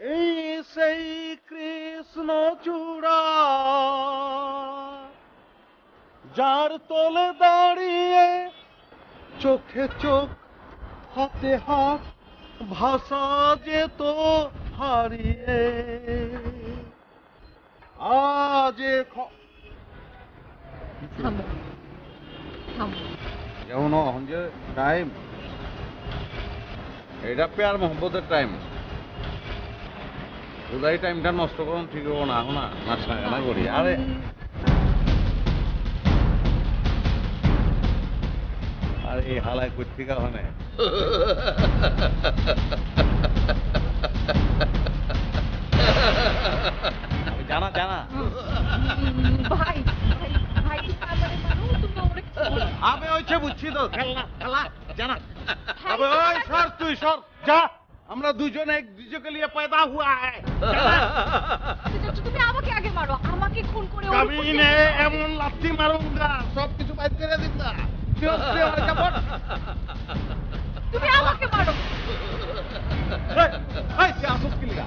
এই সেই কৃষ্ণ চূড়া যার তলে দাঁড়িয়ে চোখে চোখ হাতে হাত ভাষা যেত হারিয়ে আজ থামো থামো। যেমন যে টাইম এটা পেয়ার মোহব্বতের টাইম উদাই টাইমটা নষ্ট করুন ঠিক হবো না এখন নাচ না করি আরে আর এই হালায় পত্রিকা ওখানে জানা জানা ভাই ভাই ভাই তাড়াতাড়ি মারো, তুমি ওরে কি বলো? আবে হয়েছে বুঝছি তো খেলা খেলা জানা আবে ওই সর তুই সর যা আমরা দুজনে এক দুজকে লিয়ে পয়দা হুয়া হ্যায় তুমি আমাকে আগে মারো, আমাকে খুন করে ওর উপর কবি দিয়ে- নে এমন লাথি মারুঙ্গা সব কিছু বাইর করে দিতা তুমি আমাকে মারো। আসুক কিলিগা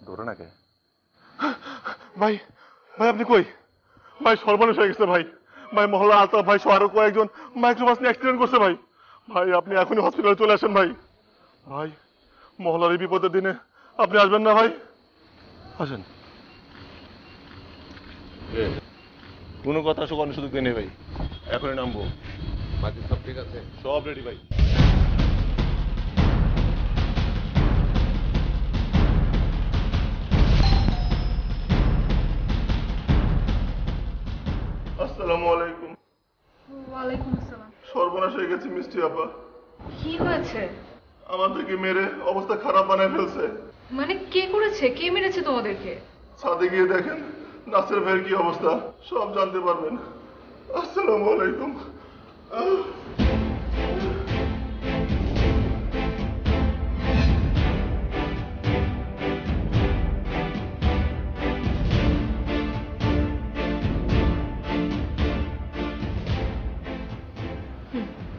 ধরে নাকি ভাই ভাই আপনি কই ভাই সর্বনাশ হয়ে গেছে ভাই ভাই মহল্লা আলতাফ ভাই সহ আরো কয়েকজন মাইক্রোবাস নিয়ে অ্যাক্সিডেন্ট করছে ভাই ভাই আপনি এখনই হসপিটালে চলে আসেন ভাই ভাই মহল্লার এই বিপদের দিনে আপনি আসবেন না ভাই আসেন কোনো কথা শোকানোর সুযোগ নেই ভাই এখনই নামবো বাকি সব ঠিক আছে সব রেডি ভাই আসসালামু আলাইকুম ওয়ালাইকুম আসসালাম। সর্বনাশ হয়ে গেছে মিষ্টি আপা কি হয়েছে? আমাদেরকে মেরে অবস্থা খারাপ বানায় ফেলছে মানে কে করেছে? কে মেরেছে তোমাদেরকে? ছাদে গিয়ে দেখেন নাসের ভাইয়ের কি অবস্থা সব জানতে পারবেন আসসালামু আলাইকুম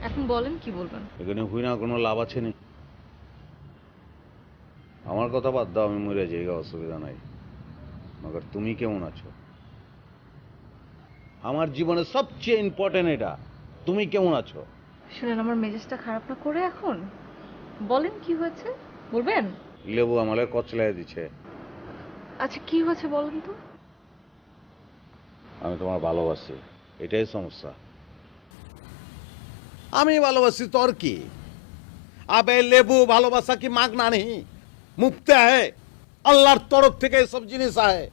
এখন বলেন কি বলবেন? এখানে হুই না কোনো লাভ আছে নি আমার কথা বাদ দাও আমি মরে যাই অসুবিধা নাই মগর তুমি কেমন আছো আমার জীবনে সবচেয়ে ইম্পর্টেন্ট এটা তুমি কেমন আছো শুনেন, আমার মেজাজটা খারাপ না করে এখন বলেন কি হয়েছে, বলবেন? লেবু আমালে কচলাই দিছে আচ্ছা কি হয়েছে বলেন তো। আমি তোমার ভালোবাসি এটাই সমস্যা আমি ভালোবাসি তোর কি আবে লেবু ভালোবাসা কি মাগনা নেই মুফতে আয় আল্লাহর তরফ থেকে সব জিনিস আয়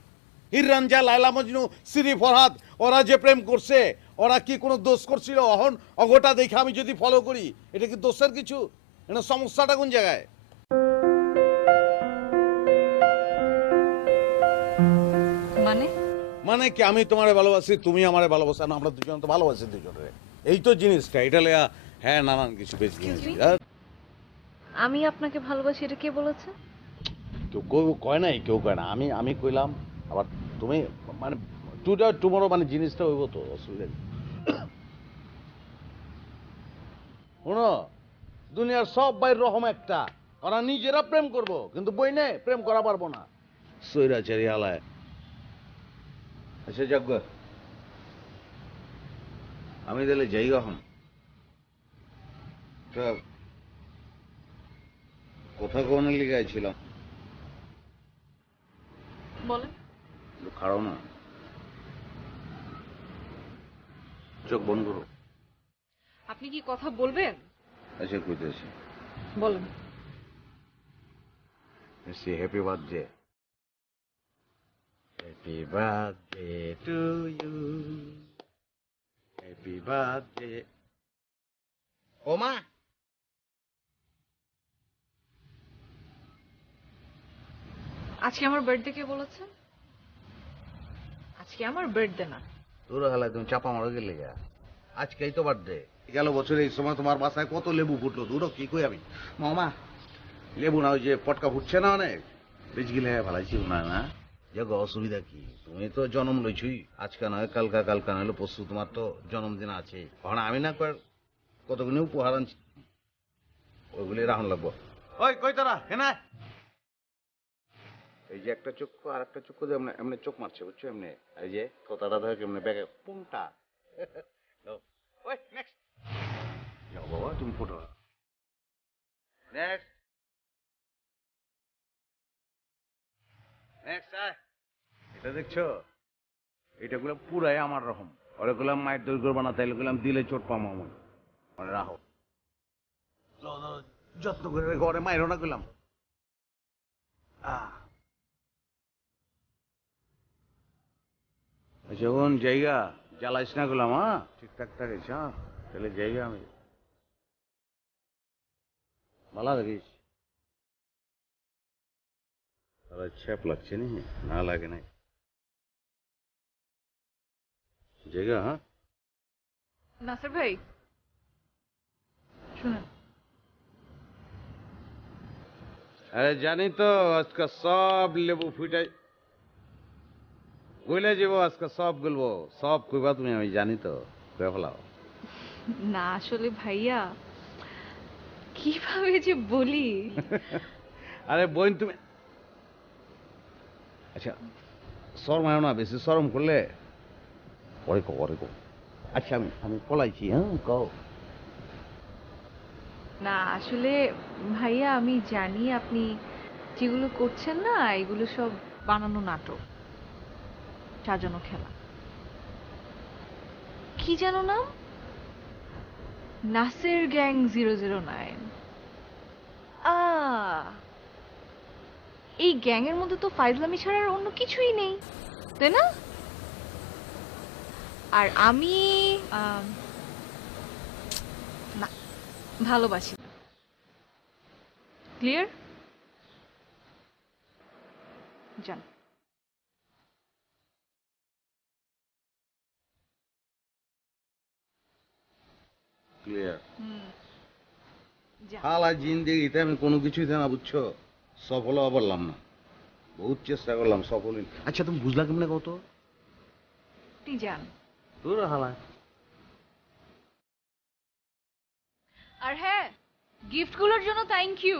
হিররাঞ্জা লাইলা মজনু সিরি ফরহাদ ওরা যে প্রেম করছে ওরা কি কোনো দোষ করছিল অহন অগোটা দেখে আমি যদি ফলো করি এটা কি দোষের কিছু এটা সমস্যাটা কোন জায়গায় মানে মানে কি আমি তোমারে ভালোবাসি তুমি আমারে ভালোবাসো না আমরা দুজন তো ভালোবাসি দুজনে এই তো জিনিসটা এটা লেয়া হ্যাঁ নানান কিছু বেশি জিনিস আমি আপনাকে ভালোবাসি এটা কে বলেছে? কেউ কয় নাই কেউ কয় না আমি আমি কইলাম আবার তুমি মানে টুডে টুমরো মানে জিনিসটা হইব তো অসুবিধা নেই শোনো দুনিয়ার সব বাইর রকম একটা ওরা নিজেরা প্রেম করব কিন্তু বই নে প্রেম করা পারবো না সৈরাচারি হালায় আচ্ছা যজ্ঞ আমি দিলে যাই এখন কোথাও কোন লিগাইছিলাম বলেন। খাড়াও না, চোখ বন্ধ করো। আপনি কি কথা বলবেন? এসে কইতেছি বলেন। Happy birthday. Happy birthday to you, happy birthday. ও মা, আজকে আমার বার্থডে কে বলেছেন? আজকে আমার বার্থডে না। তোর হালায় তুমি চাপা মারো গেলে গা, আজকেই তো বার্থডে। গেল বছর এই সময় তোমার বাসায় কত লেবু ফুটলো, দুটো কি কই আমি। মামা লেবু না, ওই যে পটকা ফুটছে না অনেক, বেশ গেলে ভালাইছি না না। যে অসুবিধা কি, তুমি তো জন্ম লইছুই, আজকে নয় কালকা, কালকা নইলে পরশু তোমার তো জন্মদিন আছে। এখন আমি না কতগুলো উপহার আনছি, ওইগুলি রাখুন লাগবো। ওই কই তোরা হেনা, এই যে একটা চক্ষু আর একটা চক্ষু দিয়ে এমনি চোখ মারছে বুঝছো, এমনি এই যে তোতাটা ধরে কেমনি ব্যাগে পুংটা। ওই নেক্সট যাও বাবা, তুমি ফটো নেক্সট নেক্সট। এটা দেখছো, এটা গুলো পুরাই আমার রকম। ওরা গুলাম মায়ের দৈর্ঘ্য বানাতে, এলে গুলাম দিলে চোট পাম আমার। মানে রাখো, যত্ন করে ঘরে মায়েরও না গেলাম। যখন জায়গা জ্বালাইস না গেলাম, হ্যাঁ ঠিকঠাক থাকিস, হ্যাঁ তাহলে জায়গা আমি ভালো থাকিস। ছ্যাপ লাগছে নি, না লাগে নাই জায়গা। হ্যাঁ নাসির ভাই শুনেন, আরে জানি তো আজকে সব লেবু ফুটাই গইলে যাবো, আজকে সব গলবো, সব কইবা তুমি, আমি জানি তো, কয়ে ফেলাও। না আসলে ভাইয়া কিভাবে যে বলি। আরে বোন তুমি, আচ্ছা শরম হয় না, বেশি শরম করলে পরে কো, পরে কো। আচ্ছা আমি আমি পলাইছি, হ্যাঁ কও। না আসলে ভাইয়া আমি জানি আপনি যেগুলো করছেন না এগুলো সব বানানো নাটক, সাজানো খেলা। কি যেন নাম, নাসের গ্যাং 009। এই গ্যাং এর মধ্যে তো ফাইজলামি ছাড়া আর অন্য কিছুই নেই, তাই না? আর আমি না, ভালোবাসি না। ক্লিয়ার? যান। ক্লিয়ার। যান। হালা জিন্দেগিতে আমি কোনো কিছুই না বুঝছো, সফল হওয়া পারলাম না, বহুত চেষ্টা করলাম, সফল হইনি। আচ্ছা তুমি বুঝলা কেমনে কত? আপনি যান। তোর হালা আর হ্যাঁ, গিফটগুলোর জন্য থ্যাংক ইউ।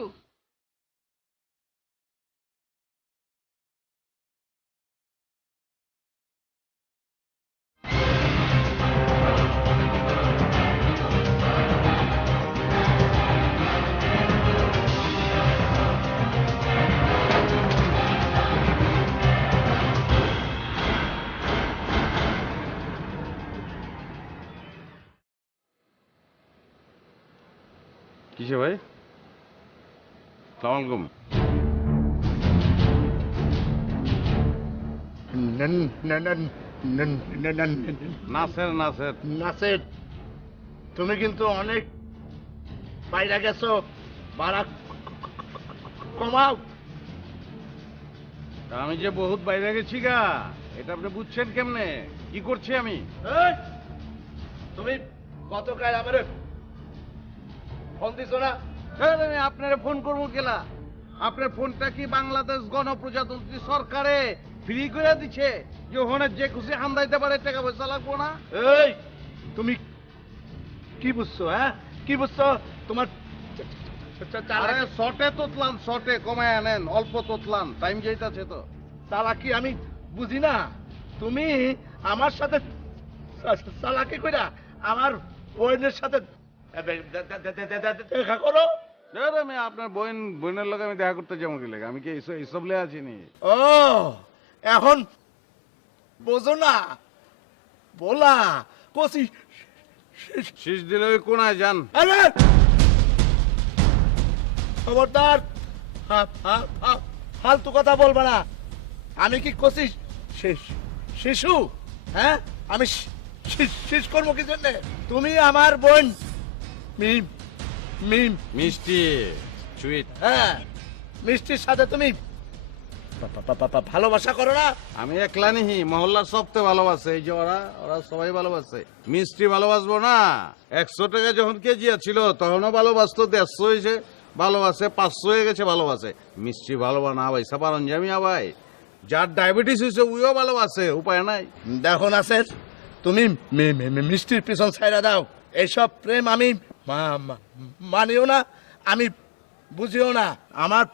কিসে ভাই? সালাম আলাইকুম। নাসের নাসের নাসের, তুমি কিন্তু অনেক বাইরে গেছো, ভাড়া কমাও। তা আমি যে বহুত বাইরে গেছি গা, এটা আপনি বুঝছেন কেমনে? কি করছি আমি? এই, তুমি গতকাল আমার ফোন দিছো না? আপনার ফোন করবো গেলা? আপনার ফোনটা কি বাংলাদেশ গণপ্রজাতন্ত্রী সরকারে ফ্রি করে দিচ্ছে, যে ওখানে যে খুশি হামদাইতে পারে, টাকা পয়সা লাগবো না? এই, তুমি কি বুঝছো? হ্যাঁ কি বুঝছো? তোমার আরে শর্টে তোতলান, শর্টে কমায় আনেন, অল্প তোতলান, টাইম যাইতাছে তো। চালাকি আমি বুঝি না। তুমি আমার সাথে চালাকি কইরা আমার বোনের সাথে দেখা করো, আরে আমি আপনার বোনের লগে আমি দেখা করতে যাবো কি লাগে? আমি কি এইসব লে আছি নি? ও এখন বোঝো না বলা কষি শীষ দিলে ওই কোনায় যান। আরে খবরদার ফালতু কথা বলবে না। আমি কি কষি শিশু? হ্যাঁ আমি শেষ করবো কি জন্য? তুমি আমার বোন মিম মিম মিষ্টি সুইট। হ্যাঁ মিষ্টির সাথে তুমি ভালোবাসা করো না? আমি একলা নিহি, মহল্লার সবতে ভালোবাসে। এই যে ওরা সবাই ভালোবাসে। মিষ্টি ভালোবাসবো না? 100 টাকা যখন কেজি ছিল তখনও ভালোবাসতো, 150 হয়েছে ভালোবাসে, 500 হয়ে গেছে ভালোবাসে। মিষ্টি ভালোবা না ভাই সাপারন জামিয়া ভাই, যার ডায়াবেটিস হয়েছে উইও ভালোবাসে, উপায় নাই। দেখো নাসের, তুমি মিষ্টির পিছন ছাইরা দাও। এইসব প্রেম আমি মানিও না, আমি বুঝিও না। আমার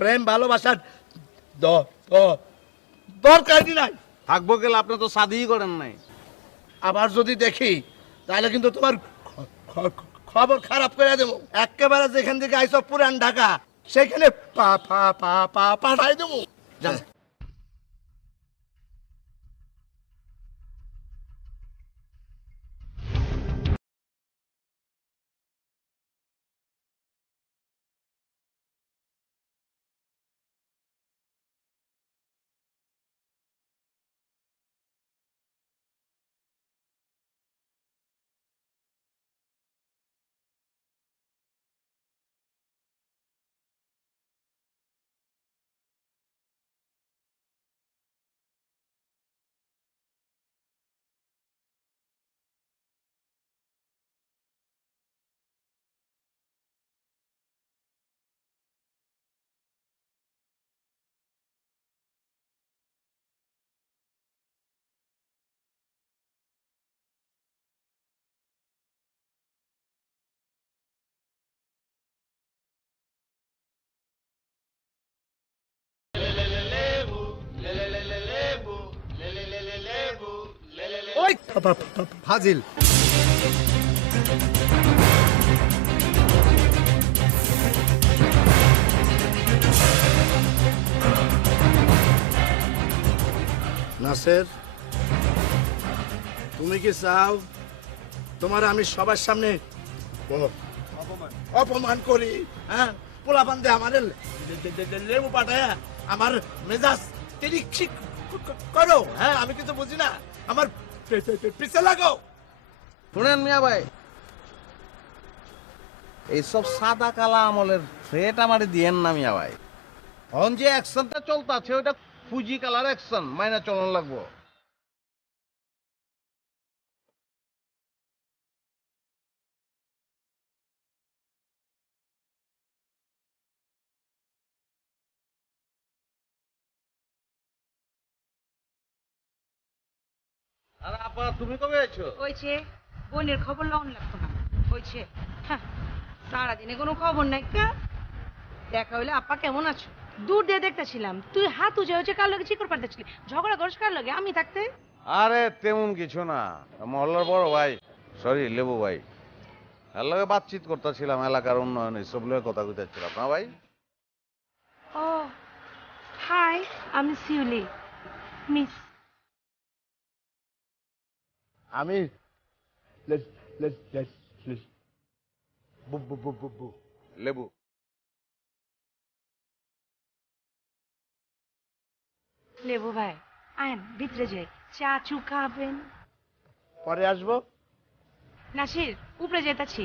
প্রেম ভালোবাসার দরকারই নাই। থাকবো গেলে আপনি তো শাদিই করেন নাই। আবার যদি দেখি তাহলে কিন্তু তোমার খবর খারাপ করে দেবো। একেবারে যেখান থেকে আইসব পুরান ঢাকা সেখানে পাঠাই দেবো। জান ওই ফাজিল, নাসের, তুমি কি চাও তোমার আমি সবার সামনে অপমান করি? হ্যাঁ, পোলা বান্ধে আমাদের লেবু পাঠায় আমার মেজাজ তিরিক্ষি করো? হ্যাঁ, আমি কিছু বুঝি না, আমার পিছে লাগো। শুনেন মিয়া ভাই, এইসব সাদা কালা আমলের থ্রেট আমারে দিয়েন না মিয়া ভাই। এখন যে অ্যাকশনটা চলতেছে ওটা ফুজি কালার অ্যাকশন, মাইনা চলন লাগবো। আরে আপা, তুমি কবে আছো? হয়েছে বোনের খবর লওন লাগতো না। হয়েছে হ্যাঁ, সারাদিনে কোনো খবর নাই কা। দেখা হইলে আপা কেমন আছো দূর দিয়ে দেখতেছিলাম। তুই হাত উজে হচ্ছে কার লগে চিকর পারতেছিলি, ঝগড়া করছ কার লগে? আমি থাকতে। আরে তেমন কিছু না, মহল্লার বড় ভাই, সরি লেবু ভাই, এর লগে বাতচিত করতেছিলাম, এলাকার উন্নয়ন এইসব লগে কথা কইতেছিলাম না ভাই। ও হাই, আমি শিউলি, মিস। আমি লেবু। লেবু ভাই আয়েন ভিতরে যাই, চা চু খাবেন? পরে আসবো। নাসির উপরে যেতেছি,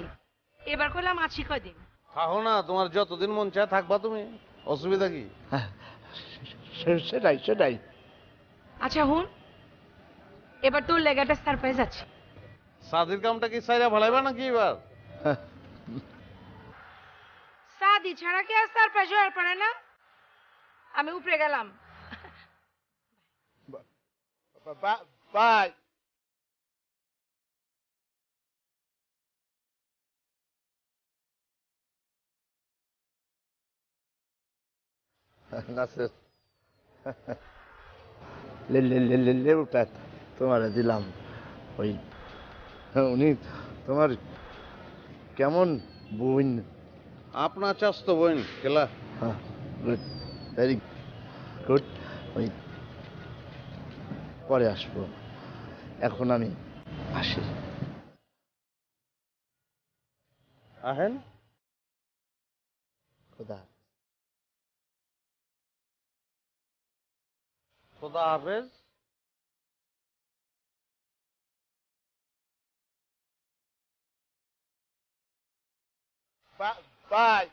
এবার করলাম আছি কয়দিন। থাকো না, তোমার যতদিন মন চায় থাকবা তুমি, অসুবিধা কি? সেটাই সেটাই। আচ্ছা হুন, এবার তোর লেগাটা সারপ্রাইজ আছে। সাদির কামটা কি সাইরা ভালাইবা নাকি এবার? সাদি ছাড়া কি আর সারপ্রাইজ হওয়ার পারে না? আমি উপরে গেলাম। বাই। নাসের, লেবুটা তোমার দিলাম। ওই উনি তোমার কেমন বোন আপনার চাষ তো বোন কেলা হ্যাঁ গুড, ভেরি গুড। ওই পরে আসবো, এখন আমি আসি। আহেন খোদা। খোদা হাফেজ। বাই।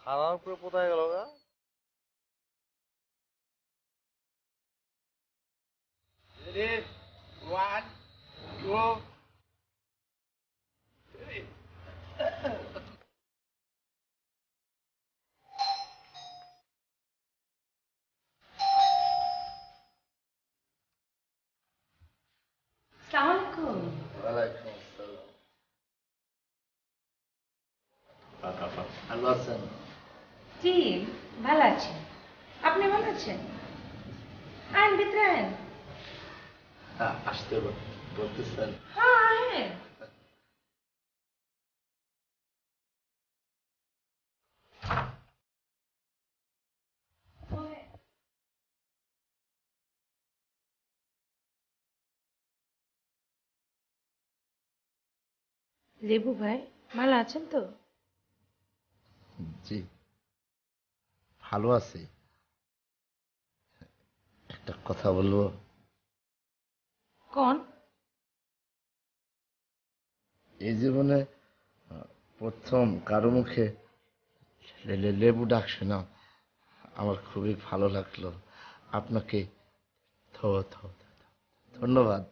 খারাপ করে কোথায় গেল গা? ওয়ান টু আসসালামু আলাইকুম। ওয়ালাইকুম আসসালাম। ভালো আছেন? জি, ভালো আছি। আপনি ভালো আছেন? আইন ভিতরে আইন। আসতে বলতেছেন? হ্যাঁ আইন। লেবু ভাই ভালো আছেন তো? জি ভালো আছি। একটা কথা বলবো? কোন? এই জীবনে প্রথম কারো মুখে লেবু ডাক শোনা আমার খুবই ভালো লাগলো। আপনাকে ধন্যবাদ।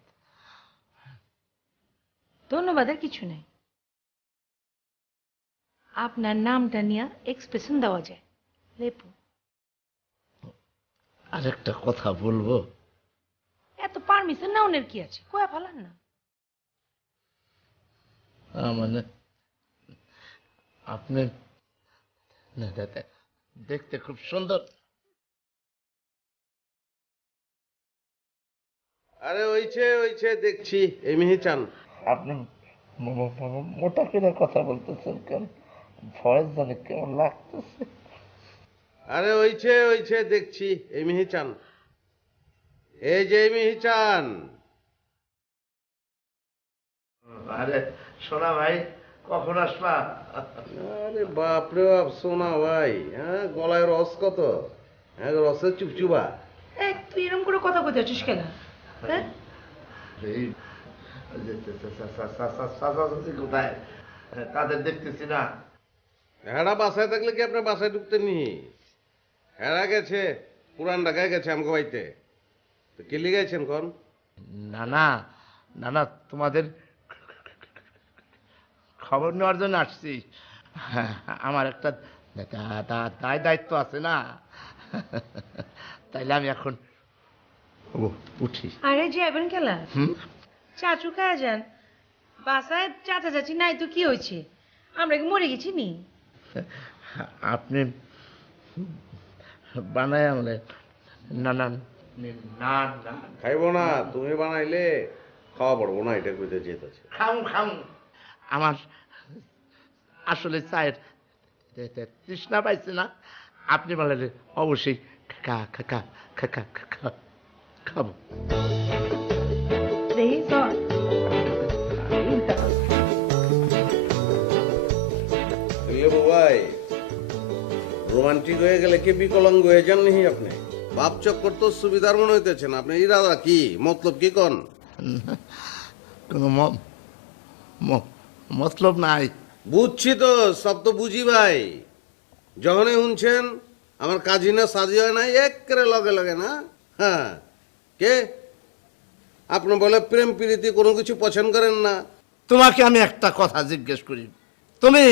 ধন্যবাদের কিছু নেই। আপনার নামটা নিয়ে এক্সপ্রেশন দেওয়া যায়, লেবু। আরেকটা কথা বলবো? এত পারমিশন নেওয়ার কি আছে, কয়া ফালান না। মানে আপনি দেখতে খুব সুন্দর। আরে ওইছে দেখছি এমনি চান। আপনি মোটা করে কথা বলতেছেন কেন? ভয়েস জানে কেমন লাগতেছে। আরে ওইছে দেখছি এমনি চান। এই যে এমনি চান। আরে সোনা ভাই, কখন আসবা? আরে বাপরে বাপ, সোনা ভাই, হ্যাঁ গলায় রস কত, হ্যাঁ রসের চুপচুপা। এই তুই এরকম করে কথা কইতে আছিস কেন? হ্যাঁ এই কোথায়? তাদের দেখতেছি না। হেরা বাসায় থাকলে কি আপনার বাসায় ঢুকতে নি? হেরা গেছে পুরান ঢাকায় গেছে আমাকে বাড়িতে। তো কি লিগাইছেন কোন? না না না না, তোমাদের খবর নেওয়ার জন্য আসছি। আমার একটা দায় দায়িত্ব আছে না, তাইলে আমি এখন উঠি। আরে যাবেন খেলা? হুম? চাচু খায় যান। বাসায় চাচা চাচি নাই তো কি হয়েছে? আমরা কি মরে গেছি নি? আপনি বানায় আমলে? না না না না, খাইব না, তুমি বানাইলে খাওয়া পড়বো না, এটা কইতে যেতেছে। খাম খাম। আমার আসলে চায়ের তৃষ্ণা পাইছে না, আপনি বলে অবশ্যই খাবো। দেখি চল। লেবু ভাই, রোমান্টিক হয়ে গেলে কি বিকলাঙ্গ হয়ে যান নি আপনি? বাপ চক্কর তো সুবিধার মনে হইতেছেন। আপনি ইরাদা কি, মতলব কি কন? কোনো মতলব নাই। বুঝছি তো, সব তো বুঝি ভাই। যখনই শুনছেন আমার কাজী না সাজি হয় না, এক করে লগে লগে না। হ্যাঁ, কে আপনি বলে প্রেম প্রীতি কোনো কিছু পছন্দ করেন না? তোমাকে আমি একটা কথা জিজ্ঞেস করি, তুমি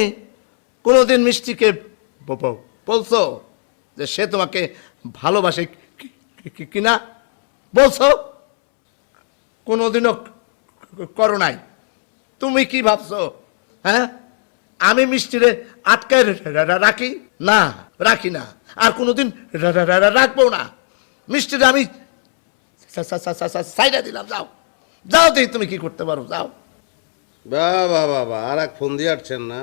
কোনোদিন মিষ্টিকে বলছো যে সে তোমাকে ভালোবাসে কিনা? বলছো? কোনোদিনও করো নাই। তুমি কি ভাবছো? হ্যাঁ, আমি মিষ্টিরে আটকায় রাখি না? রাখি না, আর কোনোদিন রাখবো না। মিষ্টিরে আমি সাইডা দিলাম, যাও যাও দেখি তুমি কি করতে পারো, যাও। বাবা আর এক ফোন দিয়ে আসছেন না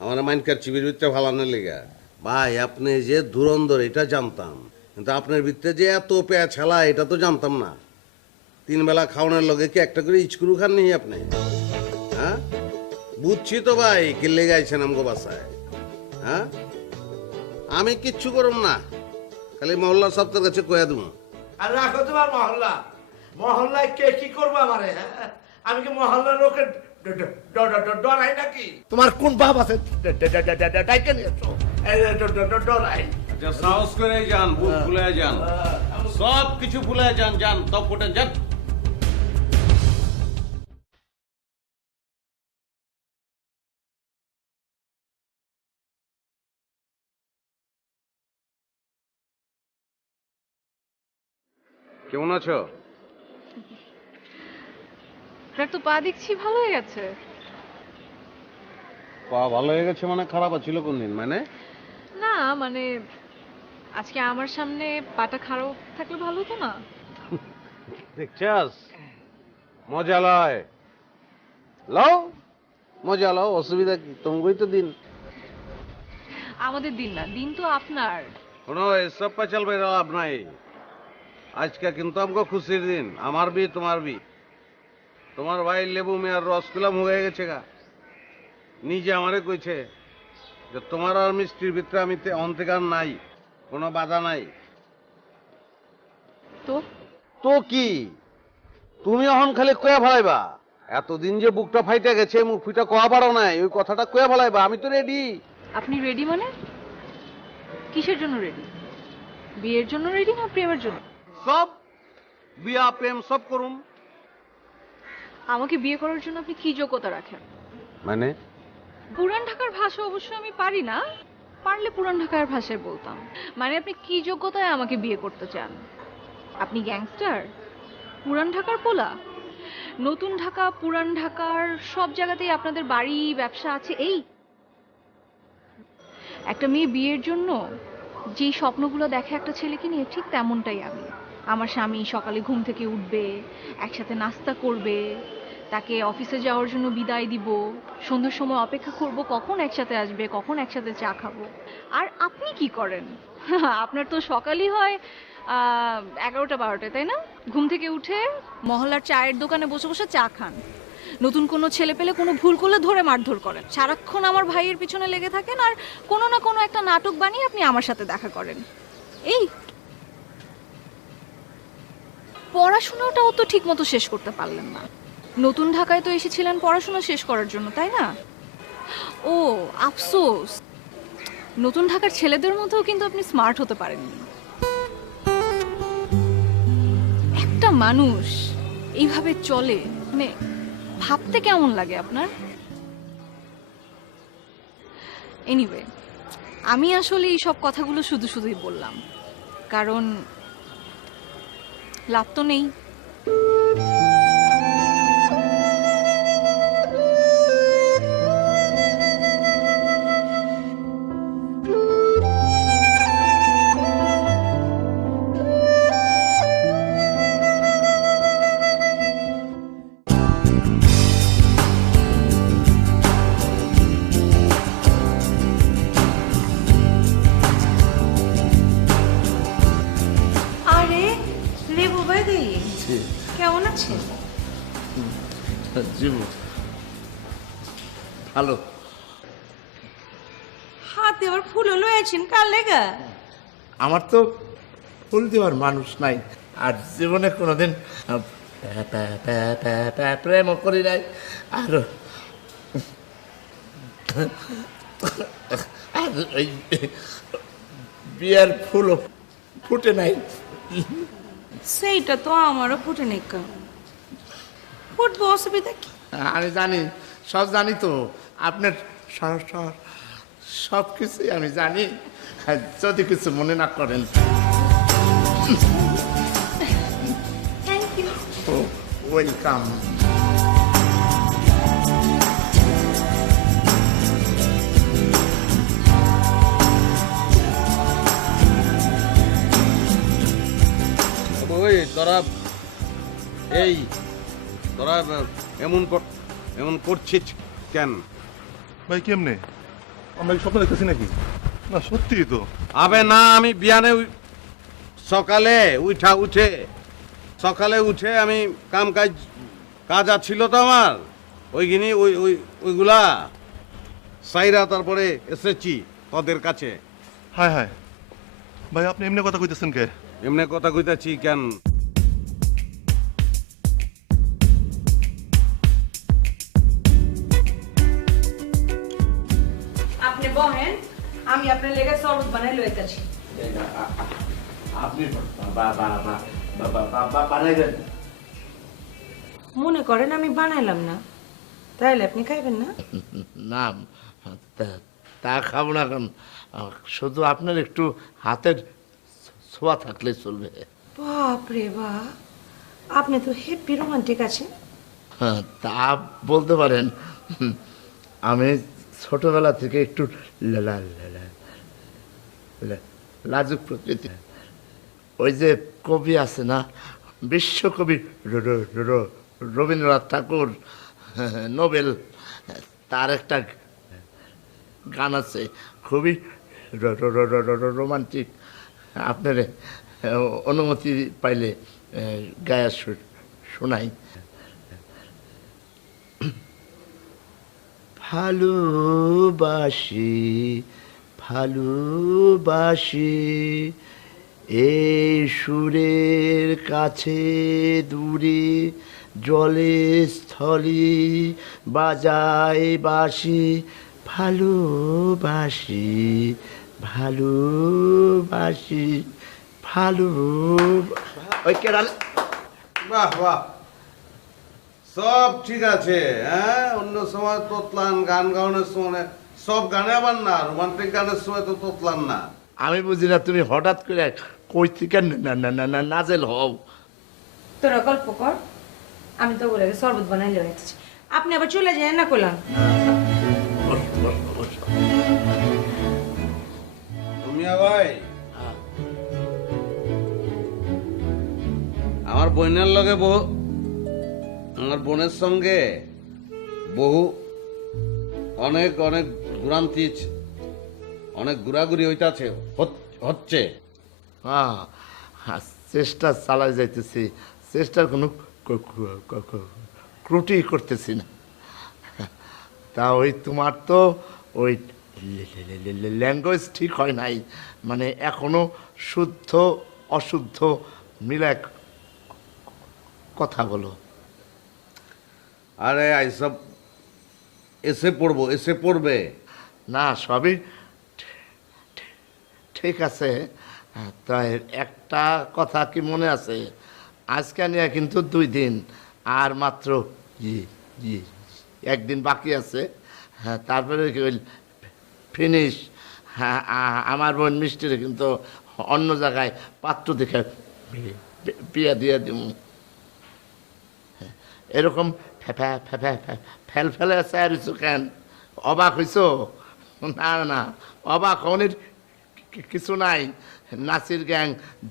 আমার মাইনকার চিবির ভিতরে ফালানোর লেগা। ভাই আপনি যে ধুরন্ধর এটা জানতাম, কিন্তু আপনার ভিতরে যে এত পেয়া ছেলা এটা তো জানতাম না। 3 বেলা খাওয়ানোর লগে কি একটা করে ইচকুরু খান নি আপনি? হ্যাঁ বুঝছি তো ভাই কিল্লে গাইছেন আমগো বাসায়। হ্যাঁ আমি কিচ্ছু করব না, খালি মহল্লা সপ্তাহের কাছে কয়া দেবো। আর রাখো তোমার মহল্লা, মহল্লায় কে কি করবো আমারে? হ্যাঁ? আমি কি মহল্লার লোকের ডরাই নাকি? তোমার কোন ভাব আছে ডাইকে নিয়েছো ডরাই? আচ্ছা সাহস করে যান, বুক ভুলে যান, সব কিছু ভুলে যান, যান তপ ফুটেন যান। কেমন আছো? আপনার তো পা দেখছি ভালো হয়ে গেছে। পা ভালো হয়ে গেছে মানে খারাপ ছিল কোন দিন? মানে না মানে আজকে আমার সামনে পাটা খারাপ থাকলে ভালো হতো না? দেখছাস মজা লয়, লও মজা লও, অসুবিধা কি? তোমাকেই তো দিন। আমাদের দিন না, দিন তো আপনার। শোনো এসব পাচাল বের লাভ নাই। আজকে কিন্তু আমাকে খুশির দিন, আমার বি তোমার বি। তোমার ভাই লেবু মেয়ার রসগুলাম হয়ে গেছে গা, নিজে আমারে কইছে যে তোমার আর মিষ্টির ভিতরে আমি অন্তেকার নাই, কোনো বাধা নাই। তো তো কি তুমি এখন খালি কয়া ফেলাইবা? এতদিন যে বুকটা ফাইটে গেছে, মুখ ফিটা কয়া পারো নাই, ওই কথাটা কয়া ফেলাইবা। আমি তো রেডি। আপনি রেডি মানে কিসের জন্য রেডি? বিয়ের জন্য রেডি না প্রেমের জন্য? সব বিয়া প্রেম সব করুম। আমাকে বিয়ে করার জন্য আপনি কি যোগ্যতা রাখেন? মানে পুরান ঢাকার ভাষা অবশ্য আমি পারি না, পারলে পুরান ঢাকার ভাষায় বলতাম। মানে আপনি কি যোগ্যতায় আমাকে বিয়ে করতে চান? আপনি গ্যাংস্টার? পুরান ঢাকার পোলা? নতুন ঢাকা পুরান ঢাকার সব জায়গাতেই আপনাদের বাড়ি ব্যবসা আছে। এই একটা মেয়ে বিয়ের জন্য যেই স্বপ্নগুলো দেখে একটা ছেলেকে নিয়ে, ঠিক তেমনটাই আমি। আমার স্বামী সকালে ঘুম থেকে উঠবে, একসাথে নাস্তা করবে, তাকে অফিসে যাওয়ার জন্য বিদায় দিব, সন্ধ্যার সময় অপেক্ষা করব কখন একসাথে আসবে, কখন একসাথে চা খাবো। আর আপনি কি করেন? আপনার তো সকালই হয় 11টা 12টায়, তাই না? ঘুম থেকে উঠে মহল্লার চায়ের দোকানে বসে বসে চা খান, নতুন কোনো ছেলে পেলে কোনো ভুল করলে ধরে মারধর করেন, সারাক্ষণ আমার ভাইয়ের পিছনে লেগে থাকেন, আর কোনো না কোনো একটা নাটক বানিয়ে আপনি আমার সাথে দেখা করেন। এই পড়াশোনাটাও তো ঠিক মতো শেষ করতে পারলেন না। নতুন ঢাকায় তো এসেছিলেন পড়াশোনা শেষ করার জন্য, তাই না? ও আফসোস, নতুন ঢাকার ছেলেদের মধ্যেও কিন্তু আপনি স্মার্ট হতে পারেননি। একটা মানুষ এইভাবে চলে, মানে ভাবতে কেমন লাগে আপনার? এনিওয়ে, আমি আসলে এই সব কথাগুলো শুধু শুধুই বললাম, কারণ লাভ তো নেই। আরে লেবু ভাই কেমন আছেন? জীবন ভালো। হাতে আবার ফুল লয়েছেন কার লেগা? আমার তো ফুল দেওয়ার মানুষ নাই, আর জীবনে কোনোদিন প্রেমও করি নাই, আর ওই বিয়ের ফুলও ফুটে নাই। সেইটা তো আমারও ফুটে নেই, ফুটবো, অসুবিধা কি? আমি জানি, সব জানি তো, আপনার সব কিছুই আমি জানি, যদি কিছু মনে না করেন। Thank you. ওয়েলকাম। ওই তোরা এই তোরা এমন করছিস কেন? ভাই কেমনে? আমরা কি স্বপ্ন দেখতেছি নাকি? না সত্যি তো। আবে না, আমি বিয়ানে সকালে উঠে আমি কাজ ছিল তো আমার, ওইখানে ওইগুলা সাইরা তারপরে এসেছি তোদের কাছে। হায় হায় ভাই, আপনি এমনি কথা কইতেছেন কে? এমনি কথা কইতাছি কেন? আপনি বহেন, আমি আপনার লেগে শরবত বানাই লইতেছি। আপনি বানাইবেন? মনে করেন আমি বানাইলাম না, তাইলে আপনি খাইবেন না? না, তা খাবো না। কারণ শুধু আপনার একটু হাতের ছোঁয়া থাকলে চলবে। বাপ রে বাপ, আপনি তো হেপি রোমান্টিক আছেন। হ্যাঁ, তা বলতে পারেন। আমি ছোটবেলা থেকে একটু লাজুক প্রকৃতি। ওই যে কবি আছে না, বিশ্বকবি রবীন্দ্রনাথ ঠাকুর, নোবেল, তার একটা গান আছে খুবই রোমান্টিক। আপনার অনুমতি পাইলে গায়া শোনাই। ভালোবাসি ভালোবাসি এই সুরের কাছে দূরে, জলে স্থলে বাজায় বাঁশি। ভালোবাসি ভালোবাসি ওই কেরালে। বাহ বাহ, সব ঠিক আছে। হ্যাঁ, অন্য সময় তোতলান, গান গাওয়ানোর সময় সব গানে আবার না, রোমান্টিক গানের সময় তো তোতলান না। আমি বুঝি না তুমি হঠাৎ করে কই থেকে নাজেল হও। তোরা গল্প কর, আমি তো ওগুলোকে শরবত বানাই লইতেছি। আপনি আবার চলে যায় না কইলাম। তুমি ভাই, আমার বোনের লগে আমার বোনের সঙ্গে অনেক ঘুরান্তি, অনেক ঘোরাঘুরি হচ্ছে। হ্যাঁ, চেষ্টা চালাই যাইতেছি, চেষ্টার কোনো ত্রুটি করতেছি না। তা ওই তোমার তো ওই ল্যাঙ্গুয়েজ ঠিক হয় নাই, মানে এখনো শুদ্ধ অশুদ্ধ মিলায় কথা বলো। আরে এইসব এসে পড়বে না, সবই ঠিক আছে। তাই একটা কথা কি মনে আছে, আজকে নিয়ে কিন্তু 2 দিন, আর মাত্র একদিন বাকি আছে। হ্যাঁ, তারপরে ফিনিশ। হ্যাঁ, আমার বোন মিষ্টিরে কিন্তু অন্য জায়গায় পাত্র দেখে বিয়ে দিয়ে দিব। এরকম ফেল ফেলে আছে কেন? অবাক হইছ? না না, অবাক হওয়ার কিছু নাই। নাসির গ্যাং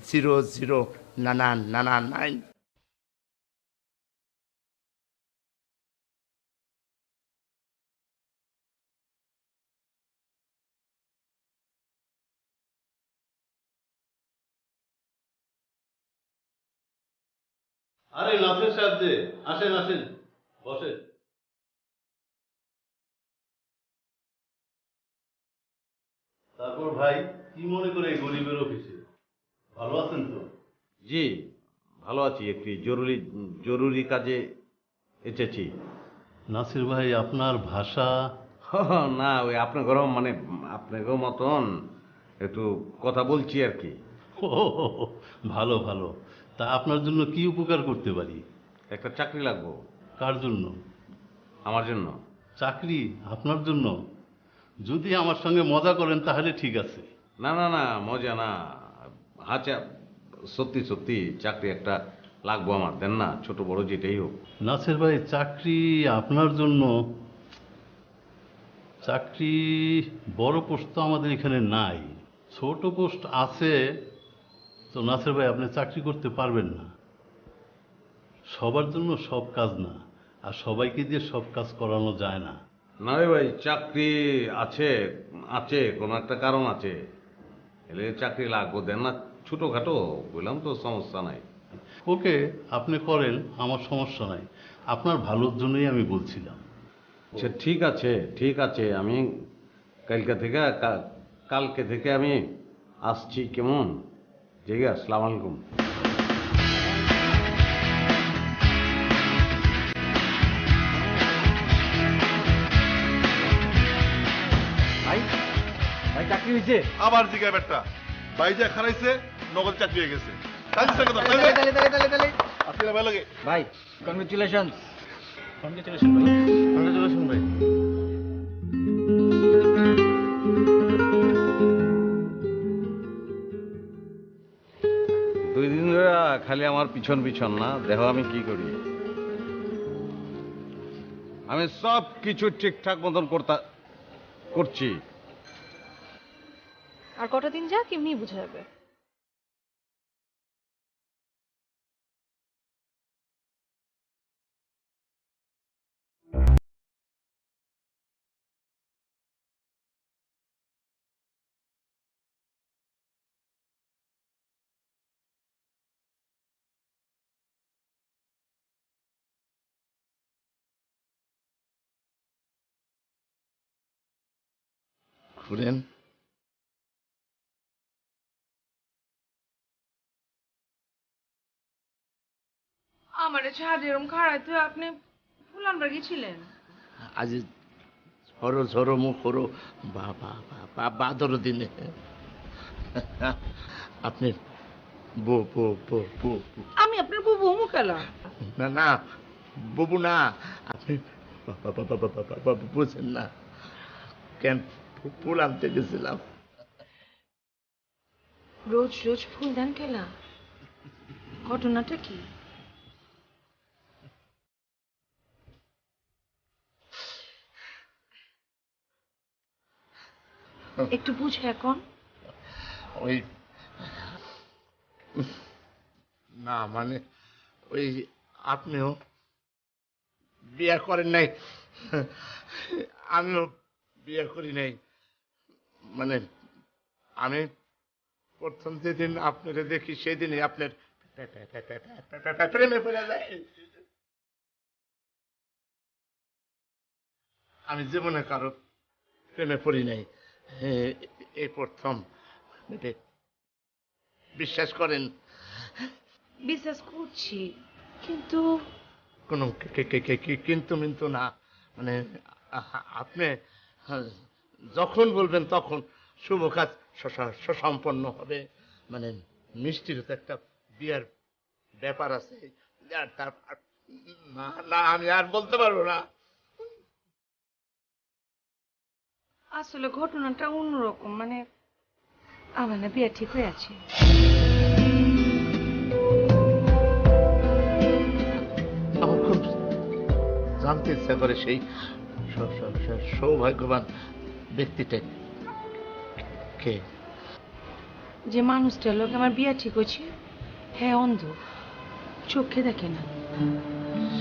009999। আরে নাসির সাহেব যে, আসেন আসেন, বসেন। তারপর ভাই, কি মনে করে এই গরিবের অফিসে? ভালো আছেন তো? জি, ভালো আছি। একটি জরুরি কাজে এসেছি। নাসির ভাই, আপনার ভাষা। না, ওই আপনার মতন একটু কথা বলছি আর কি। ও, ভালো ভালো। তা আপনার জন্য কি উপকার করতে পারি? একটা চাকরি লাগবো। কার জন্য? আমার জন্য। চাকরি আপনার জন্য? যদি আমার সঙ্গে মজা করেন তাহলে ঠিক আছে। না না না, মজা না। আচ্ছা, সত্যি চাকরি একটা লাগবো আমার, দেন না, ছোট বড় যেটাই হোক। নাসির ভাই, চাকরি আপনার জন্য, চাকরি বড় পোস্ট তো আমাদের এখানে নাই, ছোট পোস্ট আছে। তো নাসির ভাই, আপনি চাকরি করতে পারবেন না। সবার জন্য সব কাজ না, আর সবাইকে দিয়ে সব কাজ করানো যায় না। না রে ভাই, চাকরি আছে আছে কোনো একটা কারণ আছে, এলে চাকরি লাগবো দেন না, ছোটখাটো বললাম তো, সমস্যা নাই। ওকে, আপনি করেন, আমার সমস্যা নাই, আপনার ভালোর জন্যই আমি বলছিলাম। আচ্ছা ঠিক আছে, ঠিক আছে, আমি কালকে থেকে আমি আসছি, কেমন? ঠিক আছে, আসসালামু আলাইকুম। আবার জিগায় বেটা, ভাই যা খারাইছে নগদ চাকরি হয়ে গেছে। ভাই লাগে ভাই কংগ্রেচুলেশন ভাই। দুই দিন ধরে খালি আমার পিছন পিছন না, দেখো আমি কি করি। আমি সব কিছু ঠিকঠাক মতন করছি। আর কটা দিন যাক, এমনি বোঝা যাবে। ঘুরেন। আমার ছাদ এরম খাড়াই তো আপনি ফুল আনবার গেছিলেন? আজ ঝড়ো ঝড়ো মুখরো বাদর দিনে আপনি আমি আপনার বুবু মুখালা। না না বুবু না, আপনি বুঝেন না কেন ফুল আনতে গেছিলাম। রোজ রোজ ফুল দেন কেলা? ঘটনাটা কি? একটু বুঝে এখন। ওই না মানে ওই আপনিও বিয়ে করেন নাই, আমিও বিয়ে করি নাই। মানে আমি প্রথম যেদিন আপনারা দেখি সেদিনই আপনার প্রেমে পড়ে যায়। আমি জীবনে কারো প্রেমে পড়ি নাই, এই প্রথম। বিশ্বাস করেন? বিশ্বাস করছি, কিন্তু কোনো কিন্তু মিন্তু না। মানে আপনি যখন বলবেন তখন শুভ কাজ সুসম্পন্ন হবে। মানে মিষ্টির তো একটা বিয়ের ব্যাপার আছে, আর না না আমি আর বলতে পারবো না। আসলে ঘটনাটা অন্যরকম। মানে আমার না বিয়ে ঠিক হয়ে আছে। আমার খুব জানতে ইচ্ছা করে সেই সৌভাগ্যবান ব্যক্তিটা কে? যে মানুষটার লোক আমার বিয়ে ঠিক হয়েছে, হ্যাঁ অন্ধ, চোখে দেখে না।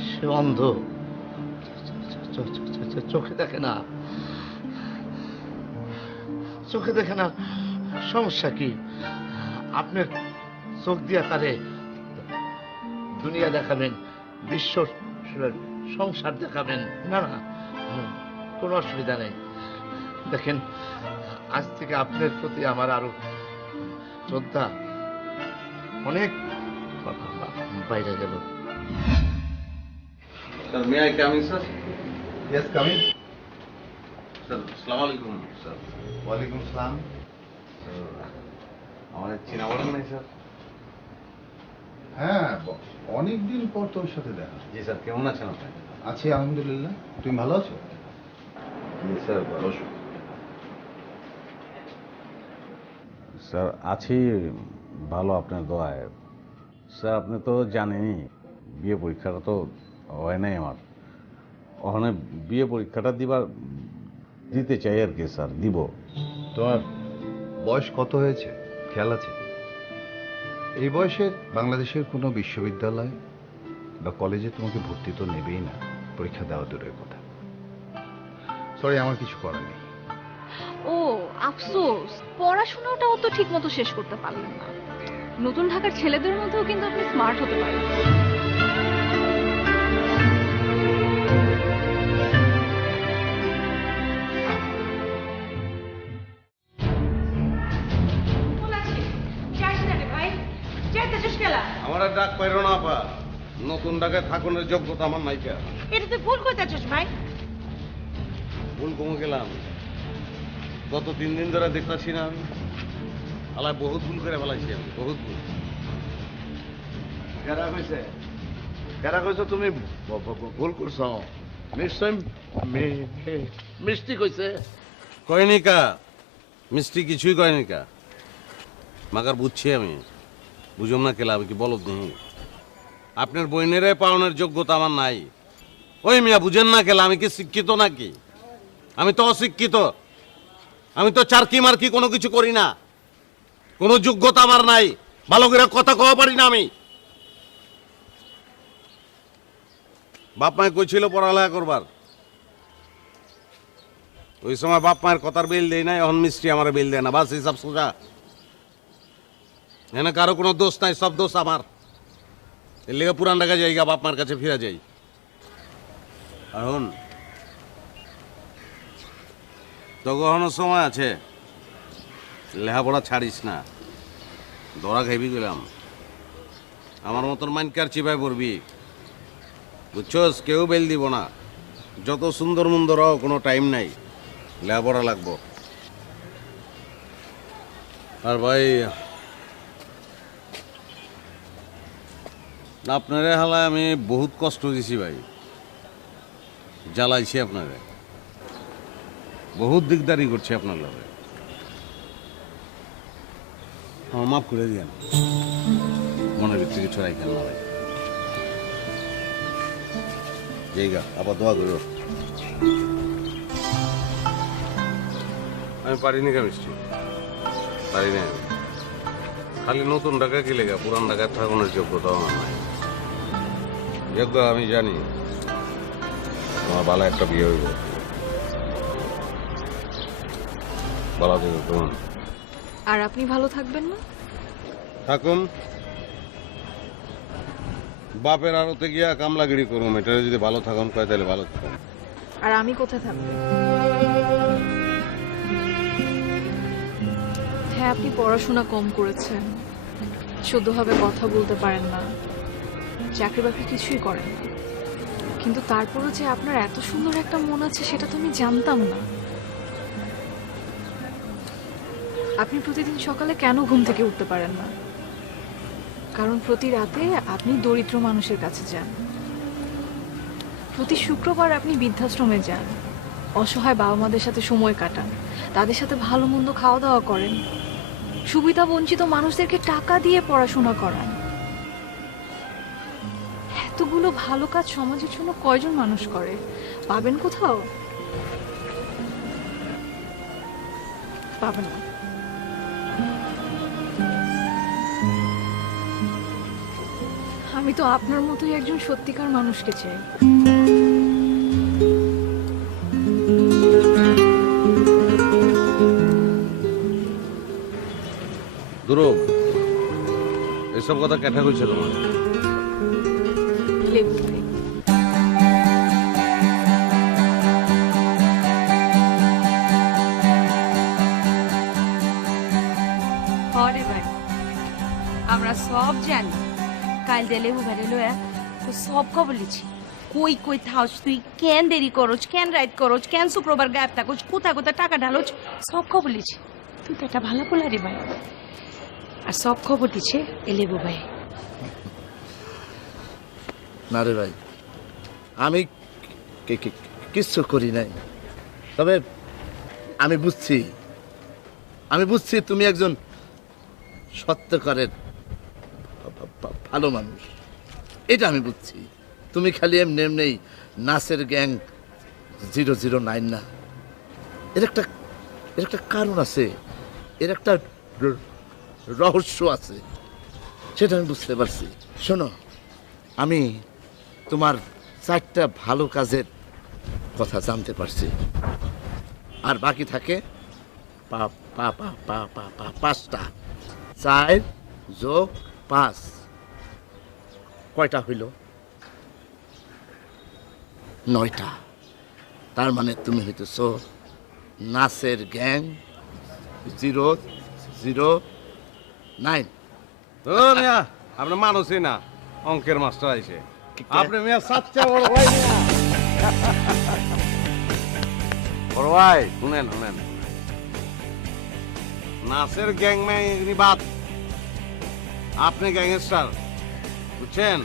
সে অন্ধ, চোখে দেখে না? চোখে দেখে না, সমস্যা কি? আপনার চোখ দিয়া তারে দুনিয়া দেখাবেন, বিশ্ব সংসার দেখাবেন। না না, কোনো অসুবিধা নেই। দেখেন, আজ থেকে আপনার প্রতি আমার আরো শ্রদ্ধা অনেক বাইরে গেল। Sir, may I come in sir? Yes, coming. Sir, আসসালামু আলাইকুম স্যার। ওয়ালাইকুম আসসালাম। আমাদের চিনা বলেন নাই স্যার? হ্যাঁ, অনেকদিন পর তোর সাথে দেখা। জি স্যার, কেমন আছেন আপনি? আছি আলহামদুলিল্লাহ, তুমি ভালো আছো? জি স্যার, ভালো। স্যার আছি ভালো, আপনার দোয়ায়। স্যার আপনি তো জানেনই বিয়ে পরীক্ষাটা তো হয় নাই আমার। ওখানে বিয়ে পরীক্ষাটা দিতে চাই আর কি স্যার, দিব। তোমার বয়স কত হয়েছে খেয়াল আছে? এই বয়সে বাংলাদেশের কোনো বিশ্ববিদ্যালয় বা কলেজে তোমাকে ভর্তি তো নেবেই না, পরীক্ষা দেওয়া দূরের কথা। সরি, আমার কিছু করার নেই। ও আফসোস, পড়াশোনাটাও তো ঠিক মতো শেষ করতে পারলেন না। নতুন ঢাকার ছেলেদের মধ্যেও কিন্তু আপনি স্মার্ট হতে পারেন। আমার আর ডাক পাইরো না আপা, নতুন ঢাকায় থাকুনের যোগ্যতা আমার নাইকা। এটা তুই ভুল করতেছিস ভাই। ভুল কমে গেলাম, গত 3 দিন ধরে দেখতেছি না আমি আলায় বহুত ভুল করে ফেলাইছি আমি, বহুত ভুল। কেরা কইছো তুমি ভুল করছো? নিশ্চয় মিষ্টি কইছে। কয়নি কা মিষ্টি কিছুই কয়নি কা, মাগার বুঝছি আমি, বুঝুম না কেলা, আমি কি বলদ নেই? আপনার বইনেরে পাওনের যোগ্যতা আমার নাই। ওই মিয়া বুঝেন না কেলা, আমি কি শিক্ষিত নাকি? আমি তো অশিক্ষিত, আমি তো চারকি মার্কি কোনো কিছু করি না, কোনো যোগ্যতা আমার নাই, ভালো করে কথা কওয়া পারি না আমি। বাপ মায় কইছিল পড়ালেখা করবার, ওই সময় বাপ মায়ের কথার বিল দেয় নাই, এখন মিষ্টি আমার বিল দেয় না, বাস হিসাব সোজা। এখানে কারো কোনো দোষ নাই, সব দোষ আমার। এর লেগে পুরান ঢাকা যাইগা, বাপ মার কাছে ফিরে যাই। এখন তো কখনো সময় আছে, লেখাপড়া ছাড়িস না, ধরা খাইবি গেলাম। আমার মতন মাইনকার চিপাই পড়বি, বুঝছস? কেউ বেল দিব না, যত সুন্দর মুন্দর হও, কোনো টাইম নাই, লেখাপড়া লাগবো। আর ভাই আপনারে হালায় আমি বহুত কষ্ট দিছি ভাই, জ্বালাইছি আপনারে, বহুত দিকদারি করছি আপনার লগে। আমার মাফ করে দিয়েন, মনের ভিতরে কিছু রাখেন না ভাই। জায়গা আবার দোয়া করো। আমি পারিনি কা মিষ্টি, পারি না আমি। খালি নতুন ঢাকা কি লেগা, পুরান ঢাকায় থাকানোর যোগ্যতা আমার নাই। যোগ্য আমি জানি, তোমার ভালো একটা বিয়ে হইব, ভালো থেকে তোমার। আর আপনি ভালো থাকবেন না? থাকুন, বাপের আড়তে গিয়া কামলাগিরি করুম, এটা যদি ভালো থাকুন কয় তাহলে ভালো থাকুন। আর আমি কোথায় থাকবো? হ্যাঁ, আপনি পড়াশোনা কম করেছেন, শুদ্ধভাবে কথা বলতে পারেন না, চাকরি বাকরি কিছুই করেন না, কিন্তু তারপরও যে আপনার এত সুন্দর একটা মন আছে সেটা তো আমি জানতাম না। আপনি প্রতিদিন সকালে কেন ঘুম থেকে উঠতে পারেন না? কারণ প্রতি রাতে আপনি দরিদ্র মানুষের কাছে যান, প্রতি শুক্রবার আপনি বৃদ্ধাশ্রমে যান, অসহায় বাবা মাদের সাথে সময় কাটান, তাদের সাথে ভালো মন্দ খাওয়া দাওয়া করেন, সুবিধা বঞ্চিত মানুষদেরকে টাকা দিয়ে পড়াশোনা করান। এতগুলো ভালো কাজ সমাজের জন্য কয়জন মানুষ করে? পাবেন কোথাও? পাবেন না। আমি তো আপনার মতোই একজন সত্যিকার মানুষকে চাই। দুরব, এসব কথা কেঠা কইছে তোমার? লেবু ভাই, হরে ভাই, আমরা সব জানি, কাল দিয়ে লেবু ভাই লয়া তো সব খবর লিছি। কই কই থাকস তুই, কেন দেরি করছ, কেন রাইট করছ, কেন শুক্রবার গায়েব থাকছ, কোথায় কোথায় টাকা ঢালোছ, সব খবর লিছি। তুই তো একটা ভালো পোলারি ভাই, আর সব খবর দিচ্ছে এ লেবু ভাই। না রে ভাই, আমি কিচ্ছু করি নাই, তবে আমি বুঝছি তুমি একজন সত্যকারের ভালো মানুষ, এটা আমি বুঝছি। তুমি খালি এমনি নাচের গ্যাং 009 না, এর একটা কারণ আছে, এর একটা রহস্য আছে, সেটা আমি বুঝতে পারছি। শোনো, তোমার 4টা ভালো কাজের কথা জানতে পারছি, আর বাকি থাকে 5টা। 4 যোগ 5 কয়টা হইল? 9টা। তার মানে তুমি হইতেছ নাচের গ্যাং 009। ও মিয়া আপনি মানুষই না, অঙ্কের মাস্টার আইছে। আপনি মিয়া সাচ্চা বড় ভাই মিয়া। বড় ভাই শুনেন শুনেন, নাচের গ্যাং ম্যাংরি বাদ, আপনি গ্যাংস্টার, বুঝছেন?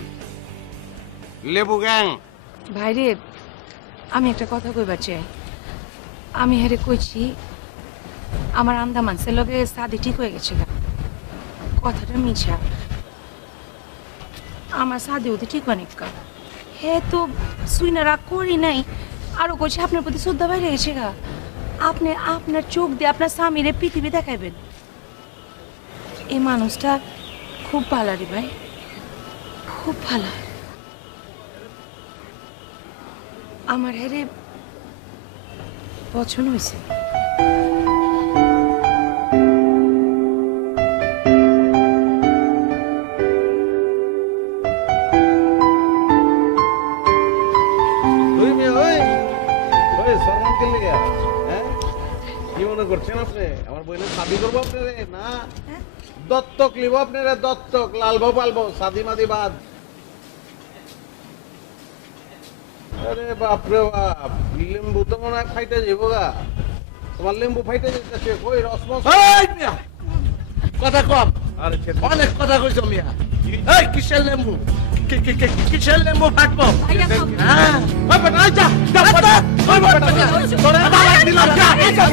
লেবু গ্যাং। ভাইরে আমি একটা কথা কইবার চাই। আমি হেরে কইছি আমার আন্দামান সে লগে সাদি ঠিক হয়ে গেছিল। কথাটা মিছা, আমার সাদি ওতে ঠিক অনেক কা। হে তো সুইনা রাগ করি নাই, আরো কইছে আপনার প্রতি শ্রদ্ধা বাইরে গেছে গা। আপনি আপনার চোখ দিয়ে আপনার স্বামীরে পৃথিবী দেখাইবেন। এই মানুষটা খুব ভালো রে ভাই, খুব ভালো। আমার হেরে পছন্দ হয়েছে। ওই মিয়া ওই ওই সরমান কে লিগা, হ্যাঁ কি মনে করছেন আপনি? আমার বইনে শাদি করবো আপনারে? না, দত্তক লিব আপনারে, দত্তক লালবো পালবো, শাদি মাদি বাদ। আরে বাপরে বাপ, লেম্বু তো মনে হয় ফাইটে যাবো গা। তোমার লেম্বু ফাইটে যেতেছে, কই রসমস। এই মিয়া, কথা কম। আরে অনেক কথা কইছো মিয়া। এই কিসের লেম্বু? কিসের লেম্বু ফাটবো? হ্যাঁ, ওই বেটা, এই যা, যা, ওই বেটা, তোরে বাবা দিলাম, যা, এই যা,